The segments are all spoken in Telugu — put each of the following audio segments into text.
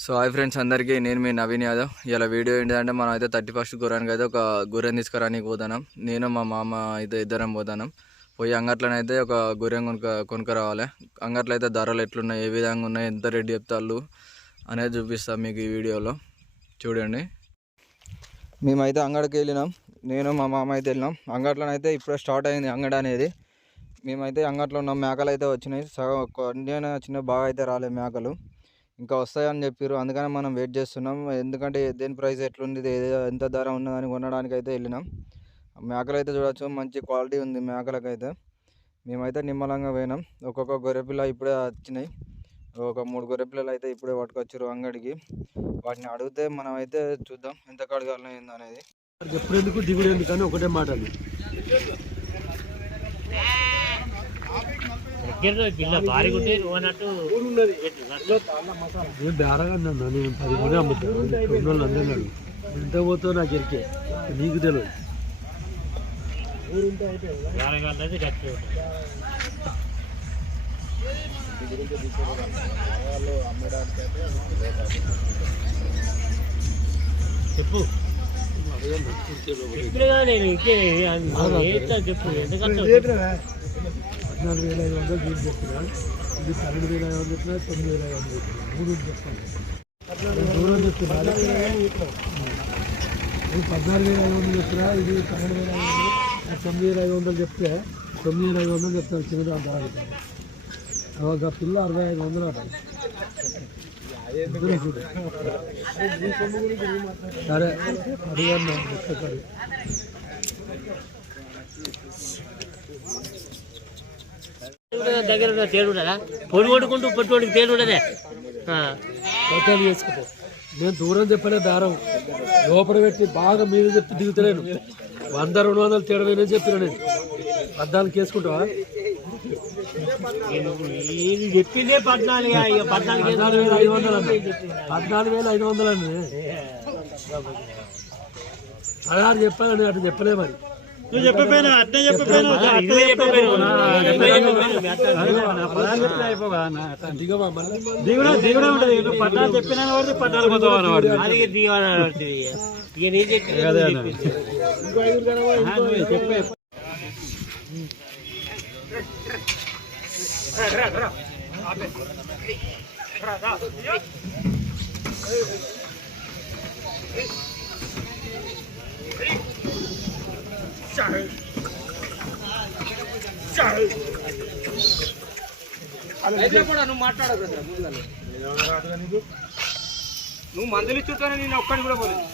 సో హాయ్ ఫ్రెండ్స్ అందరికీ, నేను మీ నవీన్ యాదవ్. ఇలా వీడియో ఏంటంటే మనం అయితే 31st గుర్రానికి అయితే ఒక గుర్రెని తీసుకురానికి పోతున్నాం. నేను మా మామ అయితే ఇద్దరం పోతున్నాం. పోయి అంగట్లోనైతే ఒక గుర్రెం కొనుక్కరావాలి. అంగట్లో అయితే ధరలు ఎట్లున్నాయి, ఏ విధంగా ఉన్నాయి, ఎంత రేటు చెప్తారు అనేది చూపిస్తాం మీకు ఈ వీడియోలో. చూడండి. మేమైతే అంగడికి వెళ్ళినాం. నేను మా మామ అయితే వెళ్ళినాం. అంగట్లోనైతే ఇప్పుడే స్టార్ట్ అయింది అంగడి అనేది. మేమైతే అంగట్లో ఉన్న మేకలు అయితే వచ్చినాయి. సగం కొన్ని చిన్న బాగా అయితే రాలేదు మేకలు, ఇంకా వస్తాయని చెప్పారు. అందుకని మనం వెయిట్ చేస్తున్నాం. ఎందుకంటే దేని ప్రైస్ ఎట్లుంది, ఎంత ధర ఉన్నదని కొనడానికి అయితే వెళ్ళినాం. మేకలు అయితే చూడవచ్చు, మంచి క్వాలిటీ ఉంది మేకలకైతే. మేమైతే నిమ్మలంగా పోయినాం. ఒక్కొక్క గొర్రెపిల్ల ఇప్పుడే వచ్చినాయి. ఒక 3 గొర్రెపిల్లలు అయితే ఇప్పుడే పట్టుకొచ్చారు అంగడికి. వాటిని అడిగితే మనం అయితే చూద్దాం ఎంత కడగాలి ఏంది అనేది. ఎప్పుడెందుకు దిగుడు ఎందుకని ఒకటే మాట బేరగా నేను 10 మంది అమ్ముతాను. 2 రోజులు అందన్నాడు ఎంత పోతావు నాకు ఎరికే, నీకు తెలియదు. చెప్పు చెప్పు. 14,500 దీన్ని చెప్తున్నా, ఇది 12,500 చెప్పినా, 9,500 చెప్పినా, 3 చెప్తాను. దూరం చెప్తున్నా, 14,500 చెప్పినా, ఇది 12,500, 9,500 చెప్తే 9,500 చెప్తాను. చిన్నది అంత ఒక పిల్ల 65,000 అట. సరే అడిగాను ఒక్కసారి. దగ్గర తేడు పొడి కొట్టుకుంటూ పొట్టుకోడికి తేడు ఉండదే చేసుకుంటా. నేను దూరం చెప్పలే, బేరం లోపల పెట్టి బాగా మీద చెప్పి దిగుతలేను. 100-200 తేడవేనని చెప్పిన నేను. అద్దానికి వేసుకుంటావా? చెప్పిందే 14,500 అండి. 14,500 అండి. 16 చెప్పాలని అటు చెప్పలే. మరి నువ్వు చెప్పపోయినా అట్నే చెప్పపోయినా దిగుడా ఉంటది. 14 చెప్పినా 14 చెప్పే నువ్వు మాట్లాడదు, నువ్వు మందులు ఇచ్చుతానే నేను ఒక్కడి కూడా పోలేదు.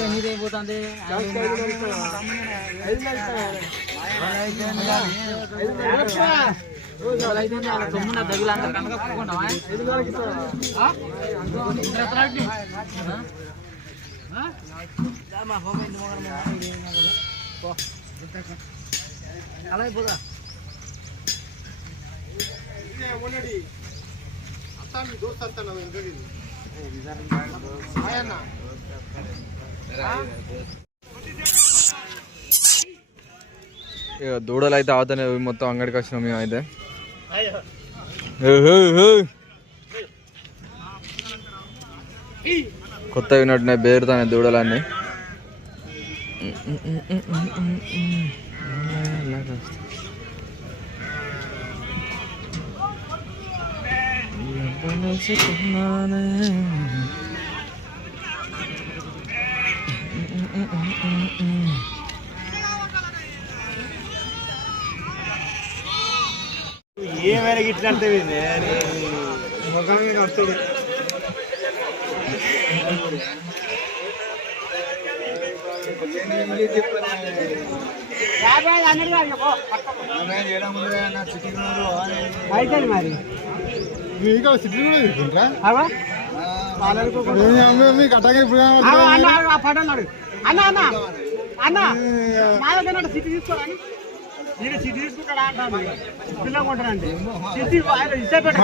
ఎన్ని అయిపోతుంది? తొమ్మిది దగ్గర కనుక్కుంటావా? అలా అయిపోదా? ఇక దూడలు అయితే అవుతానే మొత్తం అంగడికి వచ్చినాం మేమైతే. కొత్త వినట్టున్నాయి, బేరుతాయి దూడలన్నీ. ఏమైనా గిట్లంటే ముఖానికి వస్తుంది. అయితే మరి సిటీ కూడా తీసుకుంటా అన్న అన్న అన్న మా దగ్గర సిటీ తీసుకోవాలని నేను సిటీ తీసుకుంటాడా అంటాను. పిల్లలు కొంటానండి సిటీ ఇస్తే పెట్ట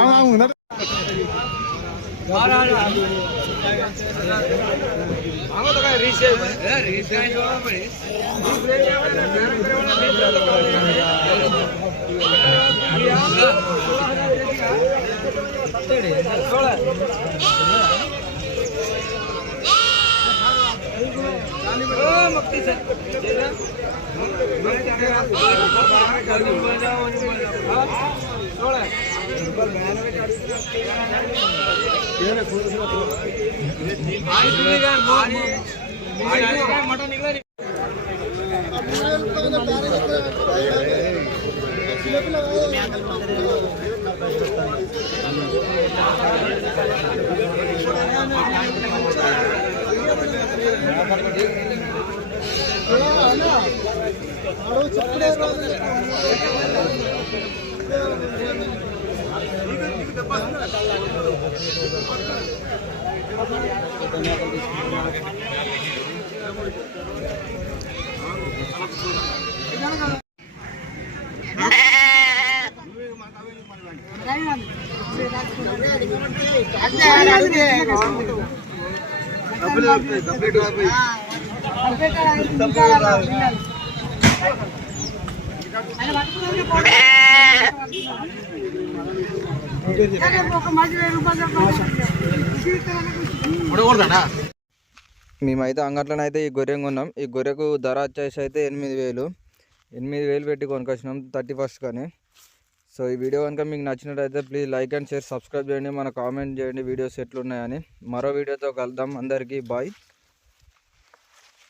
మేమైతే అంగట్లోనైతే ఈ గొర్రె కొన్నాం. ఈ గొర్రెకు ధర వచ్చేసి అయితే 8,000 పెట్టి కొనుకొచ్చినాం 31st కానీ. సో ఈ వీడియో కనుక మీకు నచ్చినట్టయితే please like and share, subscribe చేయండి, మన కామెంట్ చేయండి వీడియోస్ ఎట్లున్నాయని. మరో వీడియోతో కలుద్దాం. అందరికీ బాయ్.